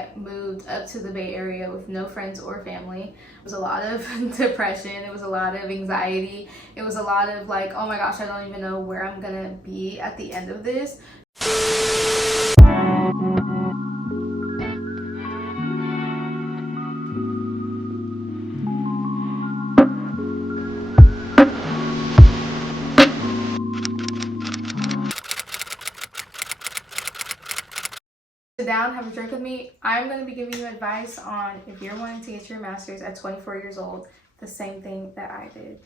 I moved up to the Bay Area with no friends or family. It was a lot of depression, it was a lot of anxiety, it was a lot of like, oh my gosh, I don't even know where I'm gonna be at the end of this. Sit down, have a drink with me. I'm going to be giving you advice on if you're wanting to get your master's at 24 years old, the same thing that I did.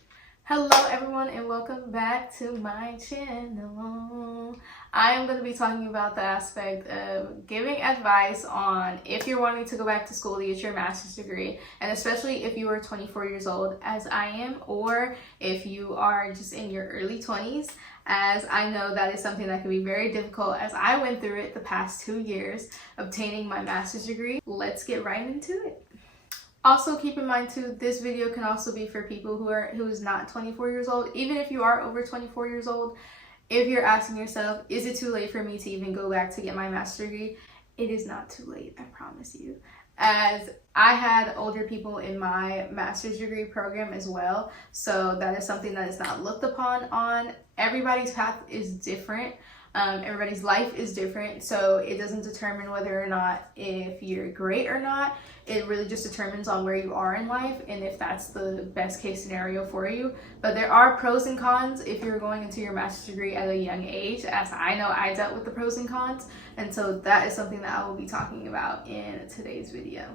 Hello everyone and welcome back to my channel. I am going to be talking about the aspect of giving advice on if you're wanting to go back to school to get your master's degree, and especially if you are 24 years old as I am, or if you are just in your early 20s, as I know that is something that can be very difficult as I went through it the past 2 years obtaining my master's degree. Let's get right into it. Also keep in mind too, this video can also be for people who's not 24 years old. Even if you are over 24 years old, if you're asking yourself, is it too late for me to even go back to get my master's degree? It is not too late, I promise you. As I had older people in my master's degree program as well, so that is something that is not looked upon on. Everybody's path is different. Everybody's life is different, so it doesn't determine whether or not if you're great or not. It really just determines on where you are in life and if that's the best case scenario for you. But there are pros and cons if you're going into your master's degree at a young age, as I know I dealt with the pros and cons, and so that is something that I will be talking about in today's video.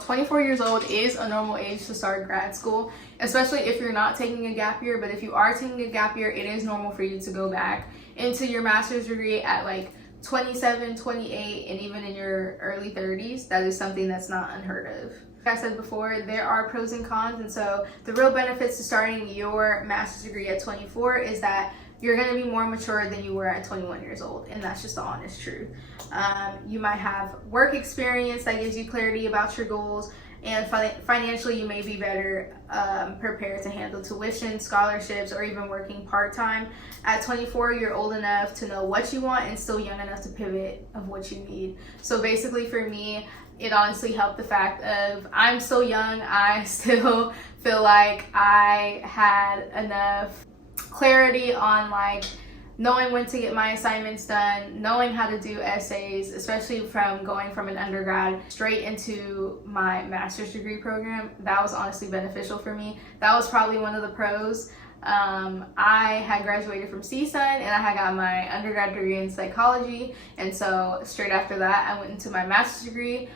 24 years old is a normal age to start grad school, especially if you're not taking a gap year. But if you are taking a gap year, it is normal for you to go back into your master's degree at like 27, 28, and even in your early 30s. That is something that's not unheard of. Like I said before, there are pros and cons, and so the real benefits to starting your master's degree at 24 is that you're going to be more mature than you were at 21 years old, and that's just the honest truth. You might have work experience that gives you clarity about your goals, and financially you may be better prepared to handle tuition, scholarships, or even working part-time. At 24, you're old enough to know what you want and still young enough to pivot of what you need. So basically for me, it honestly helped the fact of I'm so young, I still feel like I had enough clarity on like knowing when to get my assignments done, knowing how to do essays, especially from going from an undergrad straight into my master's degree program. That was honestly beneficial for me. That was probably one of the pros. I had graduated from CSUN and I had got my undergrad degree in psychology, and so straight after that I went into my master's degree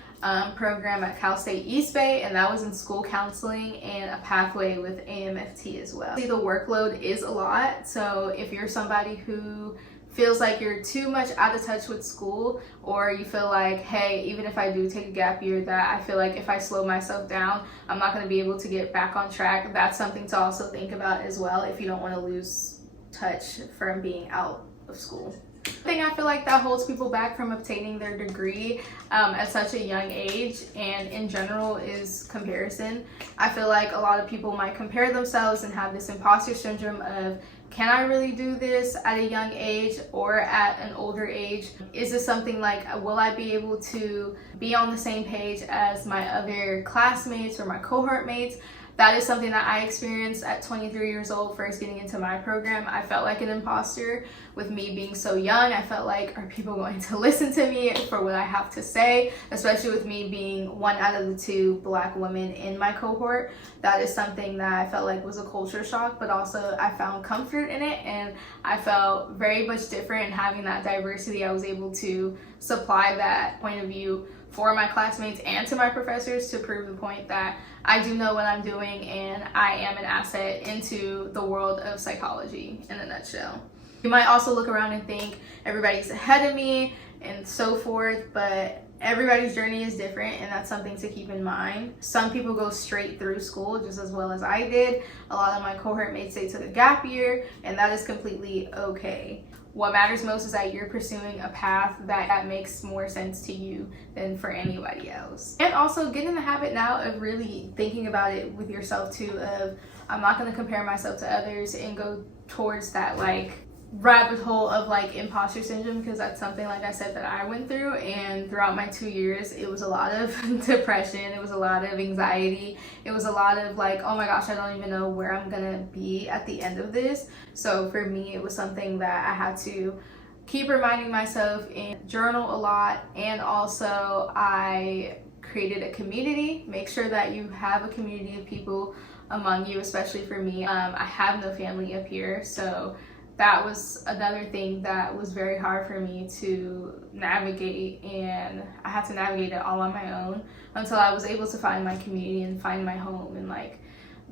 program at Cal State East Bay, and that was in school counseling and a pathway with AMFT as well. The workload is a lot, so if you're somebody who feels like you're too much out of touch with school, or you feel like, hey, even if I do take a gap year, that I feel like if I slow myself down, I'm not going to be able to get back on track, that's something to also think about as well if you don't want to lose touch from being out of school. Thing I feel like that holds people back from obtaining their degree at such a young age, and in general, is comparison. I feel like a lot of people might compare themselves and have this imposter syndrome of, can I really do this at a young age or at an older age? Is this something like, will I be able to be on the same page as my other classmates or my cohort mates? That is something that I experienced at 23 years old, first getting into my program. I felt like an imposter with me being so young. I felt like, are people going to listen to me for what I have to say? Especially with me being one out of the 2 Black women in my cohort. That is something that I felt like was a culture shock, but also I found comfort in it, and I felt very much different in having that diversity. I was able to supply that point of view for my classmates and to my professors to prove the point that I do know what I'm doing and I am an asset into the world of psychology in a nutshell. You might also look around and think everybody's ahead of me and so forth, but everybody's journey is different, and that's something to keep in mind. Some people go straight through school just as well as I did. A lot of my cohort mates, they took a gap year, and that is completely okay. What matters most is that you're pursuing a path that makes more sense to you than for anybody else. And also get in the habit now of really thinking about it with yourself too, of I'm not going to compare myself to others and go towards that like rabbit hole of like imposter syndrome, because that's something, like I said, that I went through. And throughout my 2 years, it was a lot of depression, it was a lot of anxiety, it was a lot of like, oh my gosh, I don't even know where I'm gonna be at the end of this. So for me, it was something that I had to keep reminding myself and journal a lot. And also I created a community. Make sure that you have a community of people among you, especially for me. I have no family up here, so that was another thing that was very hard for me to navigate, and I had to navigate it all on my own until I was able to find my community and find my home. And like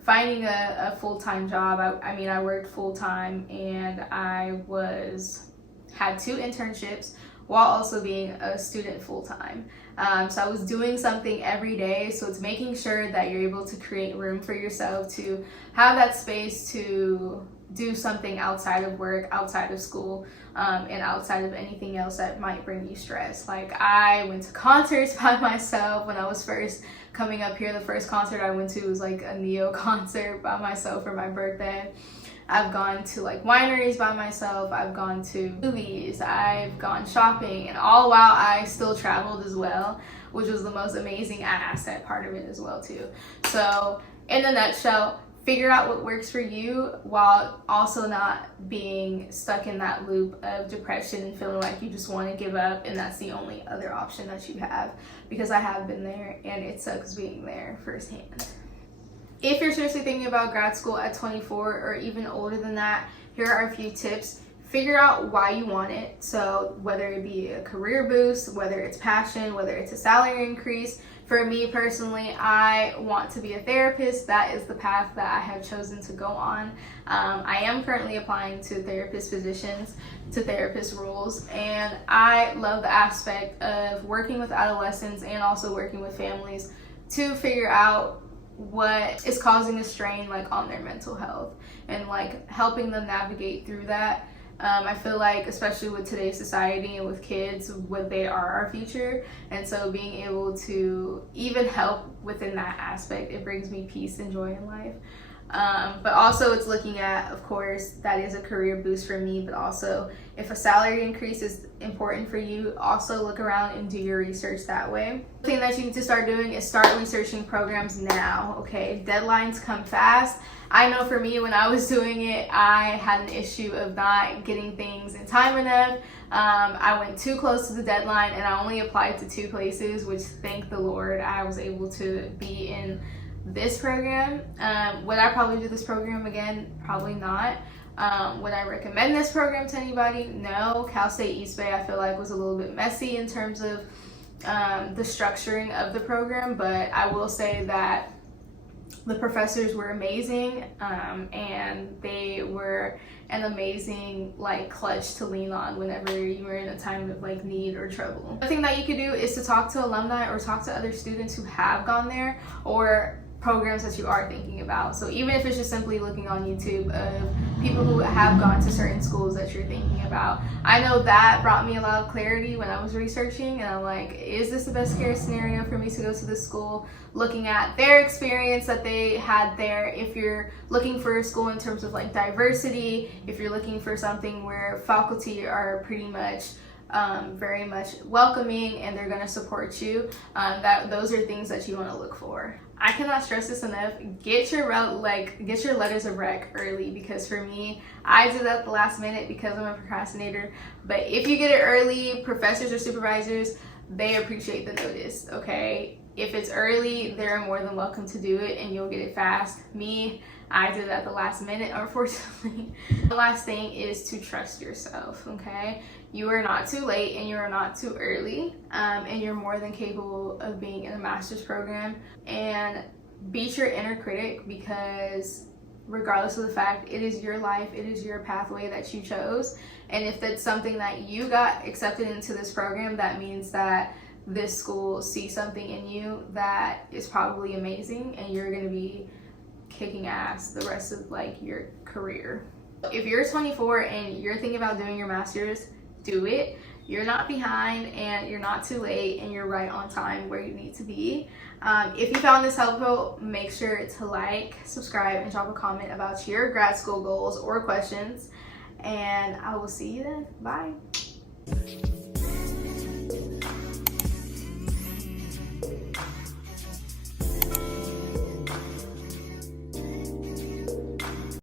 finding a full-time job, I mean, I worked full-time, and I had 2 internships while also being a student full-time. So I was doing something every day. So it's making sure that you're able to create room for yourself to have that space to do something outside of work, outside of school, and outside of anything else that might bring you stress. Like I went to concerts by myself when I was first coming up here. The first concert I went to was like a Neo concert by myself for my birthday. I've gone to like wineries by myself, I've gone to movies, I've gone shopping, and all while I still traveled as well, which was the most amazing asset part of it as well too. So in a nutshell, figure out what works for you while also not being stuck in that loop of depression and feeling like you just want to give up and that's the only other option that you have, because I have been there and it sucks being there firsthand. If you're seriously thinking about grad school at 24 or even older than that, here are a few tips. Figure out why you want it. So whether it be a career boost, whether it's passion, whether it's a salary increase. For me personally, I want to be a therapist. That is the path that I have chosen to go on. I am currently applying to therapist positions, to therapist roles, and I love the aspect of working with adolescents and also working with families to figure out what is causing a strain like on their mental health and like helping them navigate through that. I feel like especially with today's society and with kids, they are our future, and so being able to even help within that aspect, it brings me peace and joy in life. But also it's looking at, of course, that is a career boost for me, but also if a salary increase is important for you, also look around and do your research that way. The thing that you need to start doing is start researching programs now, okay? Deadlines come fast. I know for me, when I was doing it, I had an issue of not getting things in time enough. I went too close to the deadline and I only applied to 2 places, which thank the Lord I was able to be in this program. Would I probably do this program again? Probably not. Would I recommend this program to anybody? No. Cal State East Bay, I feel like, was a little bit messy in terms of the structuring of the program, but I will say that the professors were amazing, and they were an amazing like clutch to lean on whenever you were in a time of like need or trouble. The thing that you could do is to talk to alumni or talk to other students who have gone there, or programs that you are thinking about. So even if it's just simply looking on YouTube of people who have gone to certain schools that you're thinking about. I know that brought me a lot of clarity when I was researching, and I'm like, is this the best case scenario for me to go to this school? Looking at their experience that they had there, if you're looking for a school in terms of like diversity, if you're looking for something where faculty are pretty much very much welcoming and they're going to support you, those are things that you want to look for. I cannot stress this enough. Get your letters of rec early, because for me, I did that at the last minute because I'm a procrastinator. But if you get it early, professors or supervisors, they appreciate the notice, okay? If it's early, they're more than welcome to do it and you'll get it fast. Me, I did it at the last minute, unfortunately. The last thing is to trust yourself, okay? You are not too late and you are not too early, and you're more than capable of being in a master's program. And beat your inner critic, because regardless of the fact, it is your life, it is your pathway that you chose. And if that's something that you got accepted into this program, that means that this school sees something in you that is probably amazing, and you're going to be kicking ass the rest of like your career. If you're 24 and you're thinking about doing your master's, do it. You're not behind and you're not too late, and you're right on time where you need to be. If you found this helpful, make sure to like, subscribe, and drop a comment about your grad school goals or questions. and I will see you then. Bye.